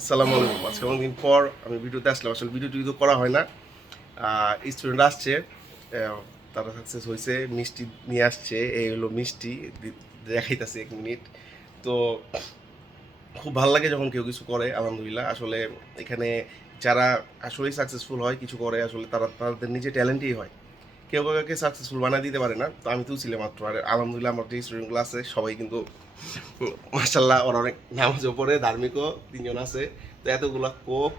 আসসালামু আলাইকুম। আজকে অনেকদিন পর আমি ভিডিওতে আসলাম। আসলে ভিডিও টিডিও করা হয় না। স্টুডেন্ট আসছে, তারা সাকসেস হয়েছে, মিষ্টি নিয়ে আসছে। এই হলো মিষ্টি, দেখাইতেছি 1 মিনিট। তো খুব ভালো লাগে যখন কেউ কিছু করে, আলহামদুলিল্লাহ। আসলে এখানে যারা আসলেই সাকসেসফুল হয়, কিছু করে, আসলে তারা তাদের নিজে ট্যালেন্টেই হয়। কেউ কাউকে সাকসেসফুল বানিয়ে দিতে পারে না। তো আমি তুলছিলাম মাত্র। আর আলহামদুলিল্লাহ আমার যে স্টুডেন্টগুলো আছে সবাই কিন্তু মাশাল্লাহ ওরা অনেক নামাজও পড়ে, ধার্মিকও 3 জন আছে। তো এতগুলা কোক,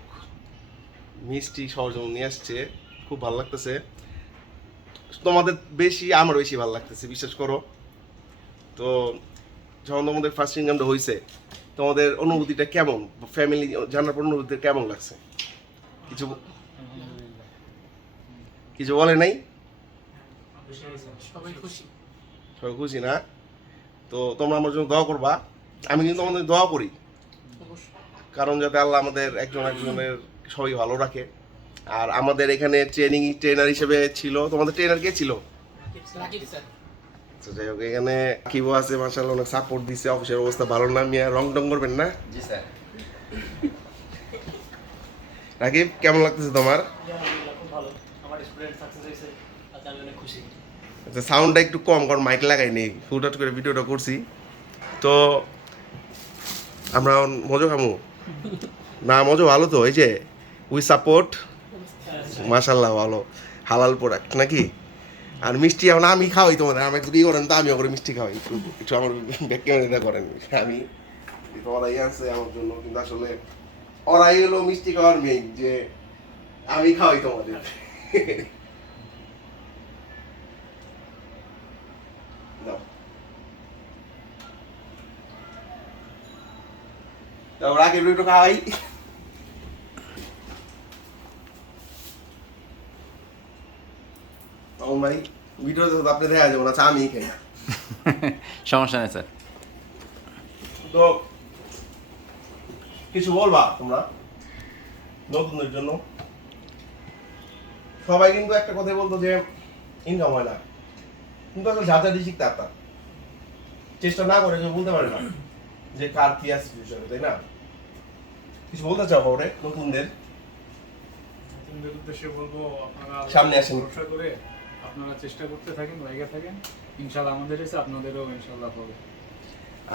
মিষ্টি সরঞ্জাম নিয়ে আসছে, খুব ভালো লাগতেছে। তোমাদের বেশি, আমার বেশি ভালো লাগতেছে, বিশ্বাস করো। তো যখন তোমাদের ফার্স্ট ইনকামটা হয়েছে, তোমাদের অনুভূতিটা কেমন? ফ্যামিলি জানার পর অনুভূতি কেমন লাগছে? কিছু কিছু বলে নাই? সবাই খুশি। সবাই খুশি না? তো তোমরা আমার জন্য দোয়া করবা। আমি কিন্তু তোমাদের দোয়া করি, কারণ যাতে আল্লাহ আমাদের একজন একজনের সবাই ভালো রাখে। আর আমাদের এখানে ট্রেনার হিসেবে ছিল, তোমাদের ট্রেনার কে ছিল? রাকিব স্যার। তো যাই হোক, এখানে কিবো আছে, মাশাআল্লাহ অনেক সাপোর্ট দিছে। অফিসের অবস্থা ভালো না, মিয়া রং টং করবেন না। জি স্যার। রাকিব, কেমন লাগতেছে তোমার? খুব ভালো, আমার স্টুডেন্ট সাকসেস হয়েছে, তাতে আমি অনেক খুশি। আচ্ছা, সাউন্ডটা একটু কম, কারণ মাইক লাগাই নেই, হুটহাট করে ভিডিওটা করছি। তো আমরা মজো খামু না? মজো ভালো তো, এই যে উই সাপোর্ট, মাশাআল্লাহ ভালো, হালাল প্রোডাক্ট নাকি? আর মিষ্টি এখন আমি খাওয়াই তোমাদের, আমি একটু কি করেন তো আমিও করে মিষ্টি খাওয়াই, একটু একটু আমার ব্যাক ক্যামেরাটা করেন। আমি ওরাই আছে আমার জন্য, কিন্তু আসলে ওরাই হলো মিষ্টি খাওয়ার মেইন, যে আমি খাওয়াই তোমাদের। নাও। তারপর আগে একটু খাওয়াই। তখন ভাই ভিডিওতে তো আপনি দেখা যাবো না, চা আমি খাই। সমস্যা নেই স্যার। তো কিছু বলবা তোমরা নতুনদের জন্য? সবাই কিন্তু একটা কথাই বলতো যে ইনকাম হয় না, কিন্তু আসলে যা যা শিখতে পারতাম, চেষ্টা না করে কেউ বলতে পারে না যে কার কি আছে ফিউচারে, তাই না? কিছু বলতে চাও ওরে নতুনদের? নতুনদের উদ্দেশ্যে বলবো, আপনারা সামনে আসেন। ভরসা করে আপনারা চেষ্টা করতে থাকেন, লাইগা থাকেন, ইনশাআল্লাহ আমাদের এসে আপনাদেরও ইনশাআল্লাহ হবে।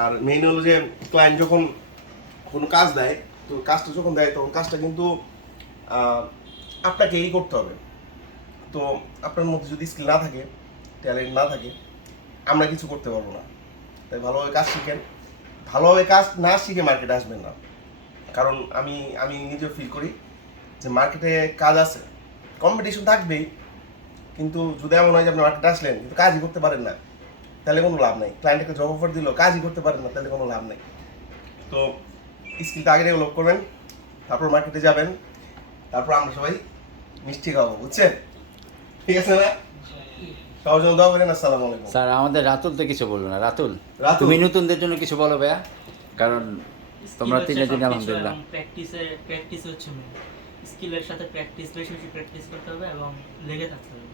আর মেইন হলো যে ক্লায়েন্ট যখন কোনো কাজ দেয়, তো কাজটা যখন দেয় তখন কাজটা কিন্তু আপনাকেই করতে হবে। তো আপনার মধ্যে যদি স্কিল না থাকে, ট্যালেন্ট না থাকে, আমরা কিছু করতে পারবো না। তাই ভালোভাবে কাজ শিখেন। ভালোভাবে কাজ না শিখে মার্কেটে আসবেন না, কারণ আমি আমি নিজেও ফিল করি যে মার্কেটে কাজ আছে, কম্পিটিশন থাকবেই, কিন্তু যদি এমন হয় যে আপনি মার্কেটে আসলেন কিন্তু কাজই করতে পারেন না, তাহলে কোনো লাভ নাই। ক্লায়েন্ট একটা জব অফার দিল, কাজই করতে পারেন না, তাহলে কোনো লাভ নাই। তো স্কিলটা আগে ডেভেলপ করবেন, তারপর মার্কেটে যাবেন, তারপর আমরা সবাই মিষ্টি খাবো, বুঝছেন? ঠিক আছে না? সবার জন্য দোয়া করেন। আসসালামু আলাইকুম। স্যার আমাদের রাতুল তো কিছু বলবে না। রাতুল, রাতুল? তুমি নতুনদের জন্য কিছু বলো ভাইয়া, কারণ তোমরা তিনজন আলহামদুলিল্লাহ। প্র্যাকটিস হচ্ছে মেন। স্কিলের সাথে প্র্যাকটিস, বেশি বেশি প্র্যাকটিস করতে হবে এবং লেগে থাকতে হবে,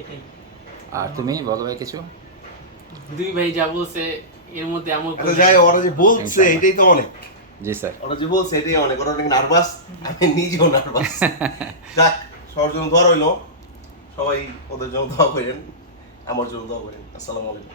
এটাই। আর তুমি বলো ভাই কিছু। দুই ভাই যা বলছে এর মধ্যে আমল আচ্ছা যাই, ওরা যে বলছে এটাই তো অনেক। জি স্যার। ওরা যে বলছে এটাই অনেক। ওরা অনেক নার্ভাস, আমি নিজেও নার্ভাস। যাক, সবার জন্য দোয়া রইলো। সবাই ওদের জন্য দোয়া করেন, আমার জন্য দোয়া করেন। আসসালামু আলাইকুম।